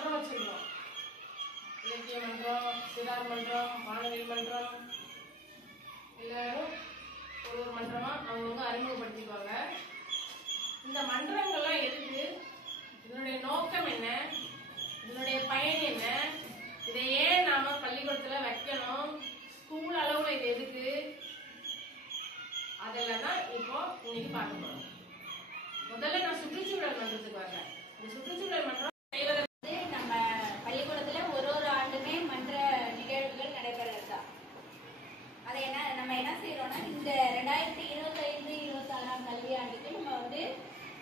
மன்றம் வச்சிருக்கோம். இலக்கிய மன்றம், சிறார் மன்றம், வானவில் மன்றம், எல்லாரும் ஒரு மன்றமா அவங்க அறிமுகப்படுத்திக்குவாங்க. இந்த மன்றங்கள்லாம் எதுக்கு, இதனுடைய நோக்கம் என்ன, இதனுடைய பயன் என்ன, இதை ஏன் நாம பள்ளிக்கூடத்துல வைக்கணும், ஸ்கூல் அளவுல இது எதுக்கு, அதெல்லாம் தான் இப்போ இன்னைக்கு பார்க்க போறோம். முதல்ல நான் சுற்றுச்சூழல் மன்றத்துக்கு வரேன். இந்த சுற்றுச்சூழல் மன்றம் நம்ம பள்ளிக்கூடத்துல ஒரு ஆண்டுமே மன்ற நிகழ்வுகள் நடைபெறதா. அதை நம்ம என்ன செய்யறோம்னா, இந்த 2025-26 கல்வியாண்டுக்கு நம்ம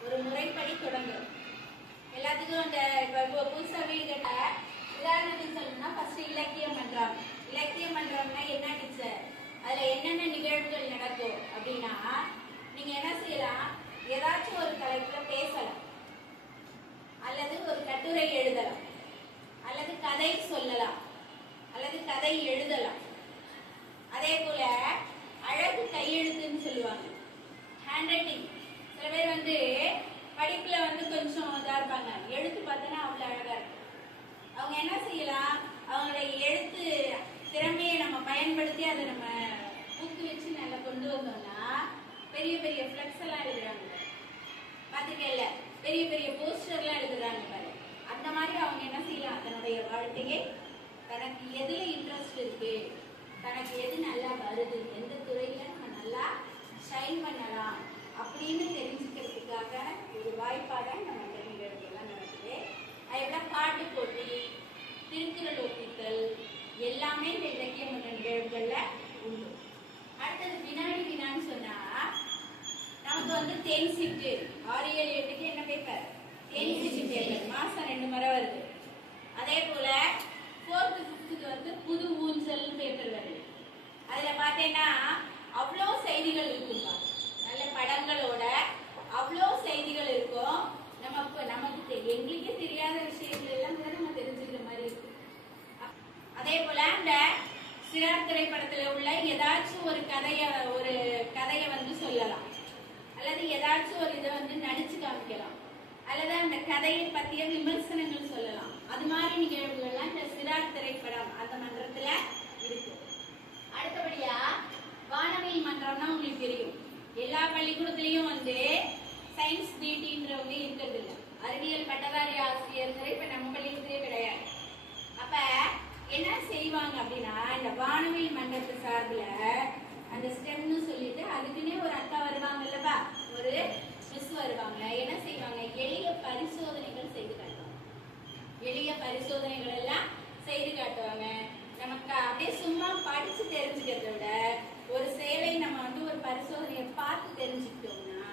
ஒரு முறைப்படி தொடங்குறோம். எல்லாத்துக்கும் அந்த இப்போ புதுசாவே கேட்ட உதாரணத்துக்கு சொல்லணும்னா, ஃபர்ஸ்ட் இலக்கிய மன்றம். இலக்கிய மன்றம்னா என்ன டீச்சர், அதுல என்னென்ன நிகழ்வுகள் நடக்கும் அப்படின்னா, நீங்க என்ன செய்யலாம், ஏதாச்சும் ஒரு தலைப்புல பேசலாம், அல்லது ஒரு கட்டுரை எழுதலாம், அல்லது கதை சொல்லலாம், அல்லது கதை எழுதலாம். அதே போல அழகு கையெழுத்துன்னு சொல்லுவாங்க, ஹேண்ட் ரைட்டிங். சில பேர் படிப்புல கொஞ்சம் இதா இருப்பாங்க, எழுத்து பார்த்தோன்னா அவ்வளவு அழகா இருக்கும். அவங்க என்ன செய்யலாம், அவங்களுடைய எழுத்து திறமையை நம்ம பயன்படுத்தி அதை நம்ம ஊக்குவிச்சு நல்லா கொண்டு வந்தோம்னா, பெரிய பெரிய ஃபிளக்ஸ் எல்லாம் எழுதுறாங்க பாத்துக்கல, பெரிய பெரிய போஸ்டர் எல்லாம் எழுதுறாங்க பாரு. அந்த மாதிரி அவங்க என்ன செய்யலாம், தன்னுடைய வாழ்க்கையை தனக்கு எதுல இன்ட்ரெஸ்ட் இருக்கு, தனக்கு எது நல்லா வருது, எந்த துறையில நம்ம நல்லா ஷைன் பண்ணலாம் அப்படின்னு தெரிஞ்சுக்கிறதுக்காக ஒரு வாய்ப்பாக நம்ம நிகழ்வுகள்லாம் நடக்குது. அதெல்லாம் பாட்டு போட்டி, திருக்குறள் ஒப்பித்தல் எல்லாமே இந்த இலக்கிய மன்ற நிகழ்வுகள்ல உண்டு. அடுத்தது வினாடி வினான்னு சொன்னா, நமக்கு தேன் சிட்டு 6, 7, 8க்கு என்ன பேப்பர், தேன் சிட்டு பேப்பர் மாசம் 2 முறை வருது. அதே போல 4th 5க்கு புது ஊஞ்சல் பேப்பர் வருது. அதுல பாத்தீங்கன்னா அவ்வளோ செய்திகள் இருக்குங்க, நல்ல படங்களோட அவ்வளோ செய்திகள் இருக்கும். நமக்கு எங்களுக்கே தெரியாத விஷயங்கள் எல்லாம் கூட நம்ம தெரிஞ்சுக்கிற மாதிரி இருக்கு. அதே போல அந்த சிறார் திரைப்படத்துல உள்ள ஏதாச்சும் ஒரு கதையை சொல்லலாம், அல்லது ஏதாச்சும் ஒரு இதை நடிச்சு காமிக்கலாம், அல்லது அந்த கதையை பத்திய விமர்சனங்கள் சொல்லலாம். அது மாதிரி நிகழ்வுகள் எல்லாம் இந்த சிறார் திரைப்படம் அந்த மன்றத்துல இருக்கு. அடுத்தபடியா வானவில் மன்றம்னா உங்களுக்கு தெரியும், எல்லா பள்ளிக்கூடத்திலையும் சயின்ஸ் பிடின்றவங்க இருக்கிறது இல்லை. அறிவியல் பட்டதாரி ஆசிரியர்கள் இப்ப நம்ம பள்ளிக்கூடத்திலே கிடையாது. அப்ப என்ன செய்வாங்க அப்படின்னா, இந்த வானவில் மன்றத்து சார்பில் அந்த ஸ்டெம்னு சொல்லிட்டு அதுக்குன்னே ஒரு அக்கா வருவாங்கல்லப்பா, ஒரு மிஸ் வருவாங்க. என்ன செய்வாங்க, எளிய பரிசோதனைகள் செய்து காட்டுவாங்க. எளிய பரிசோதனைகள் எல்லாம் செய்து காட்டுவாங்க. நமக்கு அப்படியே சும்மா படிச்சு தெரிஞ்சுக்கிறத விட ஒரு செயலை நம்ம ஒரு பரிசோதனையை பார்த்து தெரிஞ்சுக்கிட்டோம்னா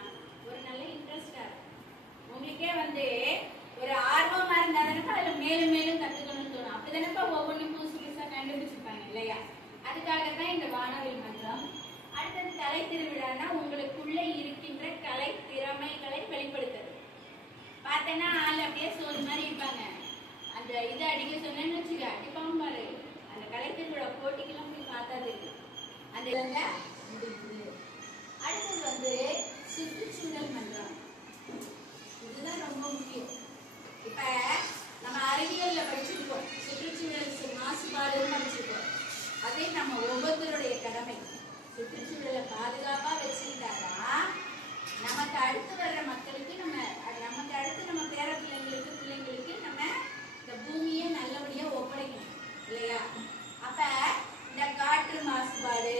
ஒரு நல்ல இன்ட்ரெஸ்டா இருக்கும். உங்களுக்கே ஒரு ஆர்வமா இருந்தா தானப்பா அதுல மேலும் மேலும் கத்துக்கணும்னு தோணும். அப்படிதானப்பா ஒவ்வொன்றும் புதுசு புதுசா கண்டுபிடிச்சிருப்பாங்க இல்லையா? அதுக்காகத்தான் இந்த வானவில் மன்றம். அடுத்தது கலை திருவிழான்னா உங்களுக்குள்ள இருக்கின்ற கலை திறமைகளை வெளிப்படுத்துறது. பார்த்தேன்னா ஆள் அப்படியே சோறு மாதிரி இருப்பாங்க, அந்த இதை அடிக்க சொன்னேன்னு வச்சுக்க அடிப்பாங்க பாரு. அந்த கலை திருவிழா போட்டிக்கெல்லாம் போய் பார்த்தா தெரியும் அந்த முடியுது. அடுத்தது சுற்றுச்சூழல் மன்றம். இதுதான் ரொம்ப முக்கியம். இப்ப நம்ம அறிவியல்ல படிச்சிருக்கோம், சுற்றுச்சூழல் மாசுபாடுன்னு படிச்சிருக்கோம். அதே நம்ம ஒவ்வொருத்தருடைய கடமை சுற்றுச்சூழலை பாதுகாப்பா வச்சுக்கிட்டாதான் நமக்கு அடுத்து வர்ற மக்களுக்கு நமக்கு அடுத்து நம்ம பேர பிள்ளைங்களுக்கு நம்ம இந்த பூமியை நல்லபடியா ஒப்படைக்கணும் இல்லையா? அப்ப இந்த காற்று மாசுபாடு,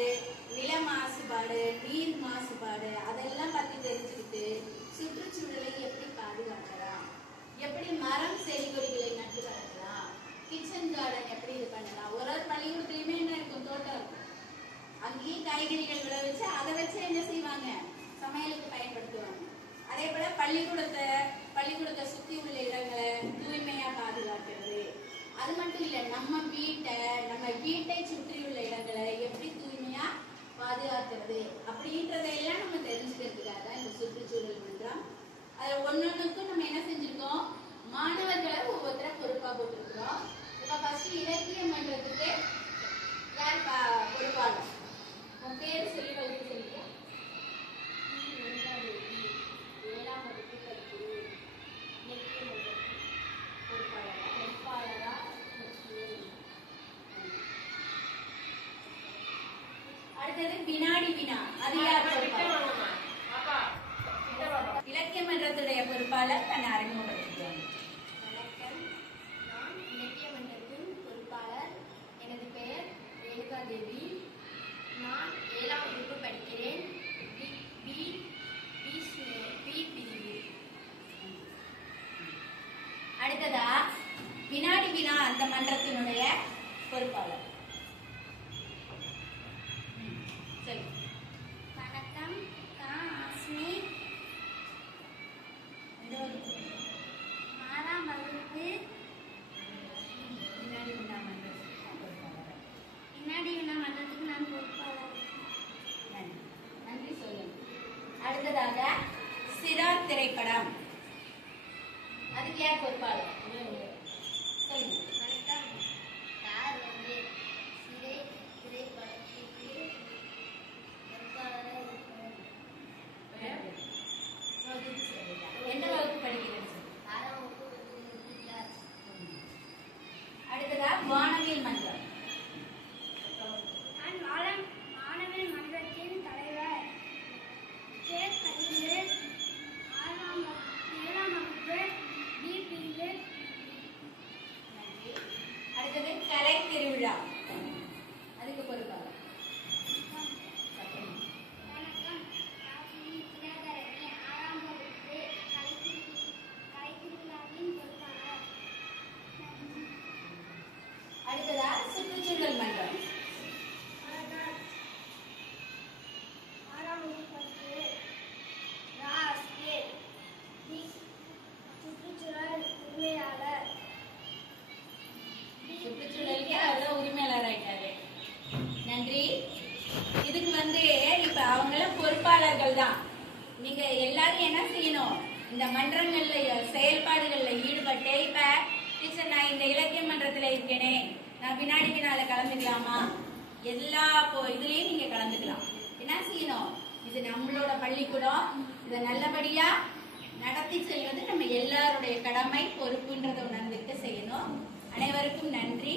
நில மாசுபாடு, நீர் மாசுபாடு அதெல்லாம் பத்தி தெரிஞ்சுக்கிட்டு சுற்றுச்சூழலை எப்படி பாதுகாக்கலாம், எப்படி மரம் செடி கொடிகளை நட்டு வளர்க்கலாம், கிச்சன் கார்டன் எப்படி இது பண்ணலாம். ஒரு பள்ளிக்கூடத்துலயுமே என்ன இருக்கும், தோட்டம் இருக்கும். அங்கேயும் காய்கறிகள் விளைவிச்சு அதை வச்சு என்ன செய்வாங்க, சமையலுக்கு பயன்படுத்துவாங்க. அதே போல பள்ளிக்கூடத்தை சுத்தி உள்ள இடங்களை தூய்மையா பாதுகாக்கிறது. அது மட்டும் இல்ல, நம்ம வீட்டை சுற்றியுள்ள இடங்களை எப்படி தூய்மையா பாதுகாக்கிறது அப்படின்றதையெல்லாம் நம்ம தெரிஞ்சுக்கிறதுக்காக தான் இந்த சுற்றுச்சூழல் மன்றம். அதுல ஒன்னொன்னுக்கும் நம்ம என்ன செஞ்சிருக்கோம், மாணவர்களை ஒவ்வொருத்தர பொறுப்பா போட்டிருக்கிறோம். இப்ப ஃபர்ஸ்ட் இலக்கிய மன்றத்துக்கு யார் பொறுப்பாளர், உன் பேரு சொல்லி வகுப்பு சொல்லிக்க. 7ஆம் வகுப்பு படிப்பு இலக்கிய மன்றத்துக்கு பொறுப்பாளர் அடுத்தது வினாடி வினா. அது யார் பொறுப்பாளர்? இலக்கிய மன்றத்துடைய பொறுப்பாளர் தன்னை அறிமுகப்படுத்திக்குவாங்க. வணக்கம், நான் இலக்கிய மன்றத்தின் பொறுப்பாளர். எனது பெயர் ரேணுகா தேவி. நான் 7ஆம் வகுப்பு படிக்கிறேன். பி பிரிவு. அடுத்ததா வினாடி வினா அந்த மன்றத்தினுடைய பொறுப்பாளர். சரி. வணக்கம், நான் ஆஸ்மி. 6ஆம் வகுப்பு வினாடி வினா மன்றத்துக்கு பொறுப்பாளர். வினாடி வினா மன்றத்துக்கு நான் பொறுப்பாளர். நன்றி. நன்றி சொல்லுங்க. அடுத்ததாக சிறார் திரைப்படம். அதுக்கு யார் பொறுப்பாளர்? சொல்லுங்க. வணக்கம், யார் திரைப்படத்திற்கு பொறுப்பாளராக இருக்கிறார்? எந்த வகுப்பு படிக்கிறீங்க? 6ஆம் வகுப்பு கிளாஸ். அடுத்ததா வானவில் மன்றம். நான் மாணவர் மன்றத்தின் தலைவர் கே. கதிர். 7ஆம் வகுப்பு பி பிரிவு. நன்றி. அடுத்தது கலை திருவிழா. அதுக்கு பொறுப்பாளர். வணக்கம், ராசினி தினகரனி. 6ஆம் வகுப்பு கலைத்திருவிழாவின் பொறுப்பாளர். அடுத்ததா சுற்றுச்சூழல் மன்றம். வணக்கம், 6ஆம் வகுப்பு ராஸ்கே. சுற்றுச்சூழல் உரிமையாளர். சுற்றுச்சூழலுக்கு அவ்வளவு உரிமையாளர் ஆயிட்டாரு. நன்றி. இதுக்கு இப்ப அவங்கள பொறுப்பாளர்கள் தான். நீங்க எல்லாரும் என்ன செய்யணும்? இந்த மன்றங்கள்ல செயல்பாடுகள்ல ஈடுபட்டு இப்ப டீச்சர் நான் இந்த இலக்கிய மன்றத்துல இருக்கேனே, நான் வினாடி வினால கலந்துக்கலாமா? எல்லா இதுலயும் நீங்க கலந்துக்கலாம். என்ன செய்யணும்? இது நம்மளோட பள்ளிக்கூடம். இதை நல்லபடியா நடத்தி செல்வது நம்ம எல்லாருடைய கடமை, பொறுப்புன்றதை உணர்ந்துட்டு செய்யணும். அனைவருக்கும் நன்றி.